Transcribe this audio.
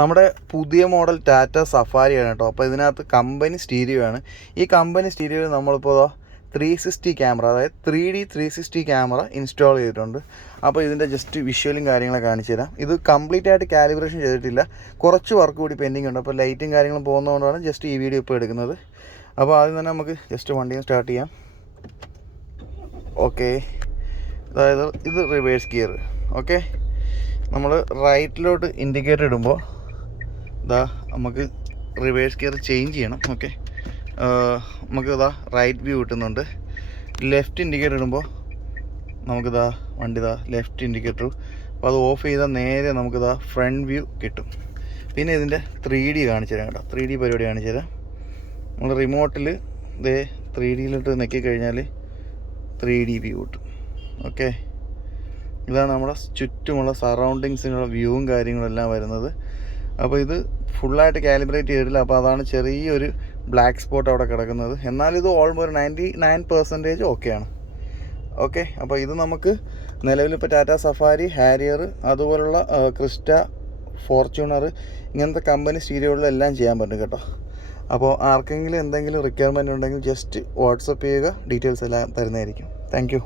നമ്മുടെ പുതിയ മോഡൽ ടാറ്റ സഫാരിയാണ് കേട്ടോ. അപ്പോൾ ഇതിനകത്ത് കമ്പനി സ്റ്റീരിയോ ആണ്. ഈ കമ്പനി സ്റ്റീരിയോയിൽ നമ്മളിപ്പോൾ 360 ക്യാമറ, അതായത് 3D 360 ക്യാമറ ഇൻസ്റ്റാൾ ചെയ്തിട്ടുണ്ട്. അപ്പോൾ ഇതിൻ്റെ ജസ്റ്റ് വിഷ്വലും കാര്യങ്ങളൊക്കെ കാണിച്ചു തരാം. ഇത് കംപ്ലീറ്റ് ആയിട്ട് കാലിബ്രേഷൻ ചെയ്തിട്ടില്ല, കുറച്ച് വർക്ക് കൂടി പെൻഡിങ് ഉണ്ട്. അപ്പോൾ ലൈറ്റും കാര്യങ്ങളും പോകുന്നതുകൊണ്ടാണ് ജസ്റ്റ് ഈ വീഡിയോ ഇപ്പോൾ എടുക്കുന്നത്. അപ്പോൾ ആദ്യം തന്നെ നമുക്ക് ജസ്റ്റ് വണ്ടിയും സ്റ്റാർട്ട് ചെയ്യാം. ഓക്കെ, അതായത് ഇത് റിവേഴ്സ് ഗിയർ. ഓക്കെ, നമ്മൾ റൈറ്റിലോട്ട് ഇൻഡിക്കേറ്റർ ഇടുമ്പോൾ നമുക്ക് റിവേഴ്സ് ഗിയർ ചേഞ്ച് ചെയ്യണം. ഓക്കെ, നമുക്ക് റൈറ്റ് വ്യൂ കിട്ടുന്നുണ്ട്. ലെഫ്റ്റ് ഇൻഡിക്കേറ്റർ ഇടുമ്പോൾ നമുക്കിതാ വണ്ടി ലെഫ്റ്റ് ഇൻഡിക്കേറ്റർ, അപ്പോൾ അത് ഓഫ് ചെയ്താൽ നേരെ നമുക്കിതാ ഫ്രണ്ട് വ്യൂ കിട്ടും. പിന്നെ ഇതിൻ്റെ 3D കാണിച്ചു തരാം കേട്ടോ. 3D പരിപാടി കാണിച്ചു തരാം. നമ്മൾ റിമോട്ടിൽ 3Dയിലോട്ട് നെക്കിക്കഴിഞ്ഞാൽ 3D വ്യൂ കിട്ടും. ഓക്കെ, ഇതാണ് നമ്മുടെ ചുറ്റുമുള്ള സറൗണ്ടിങ്സിനുള്ള വ്യൂവും കാര്യങ്ങളെല്ലാം വരുന്നത്. അപ്പോൾ ഇത് ഫുള്ളായിട്ട് കാലിബ്രേറ്റ് ചെയ്തിട്ടില്ല, അപ്പോൾ അതാണ് ചെറിയൊരു ബ്ലാക്ക് സ്പോട്ട് അവിടെ കിടക്കുന്നത്. എന്നാലും ഇത് ഓൾമോസ്റ്റ് 99% ഓക്കെയാണ്. ഓക്കെ, അപ്പോൾ ഇത് നമുക്ക് നിലവിലിപ്പോൾ ടാറ്റ സഫാരി, ഹാരിയർ, അതുപോലുള്ള ക്രിസ്റ്റ, ഫോർച്യൂണർ ഇങ്ങനത്തെ കമ്പനി സ്റ്റീരിയോകളിലെല്ലാം ചെയ്യാൻ പറ്റും കേട്ടോ. അപ്പോൾ ആർക്കെങ്കിലും എന്തെങ്കിലും റിക്വയർമെൻറ്റ് ഉണ്ടെങ്കിൽ ജസ്റ്റ് വാട്സപ്പ് ചെയ്യുക, ഡീറ്റെയിൽസ് എല്ലാം തരുന്നതായിരിക്കും. Thank you.